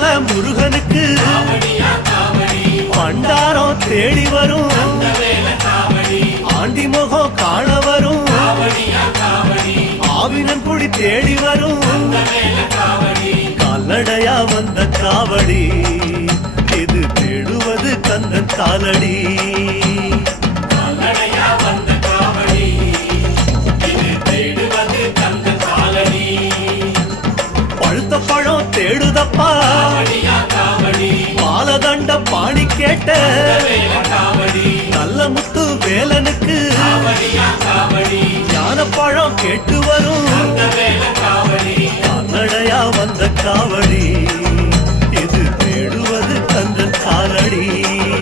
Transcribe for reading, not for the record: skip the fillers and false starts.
மலை முருகனுக்கு பண்டாரம் தேடி வரும் ஆண்டி முகம் காண வரும் ஆவினன் குடி தேடி வரும் கால்நடையா வந்த காவடி இது தேடுவது கந்தன் காலடி பழுத்த பழம் தேடுதப்பா பாலதண்ட பாணி கேட்ட நல்ல முத்து வேலனுக்கு ஞான பழம் கேட்டு வரும் கால்நடையா வந்த காவடி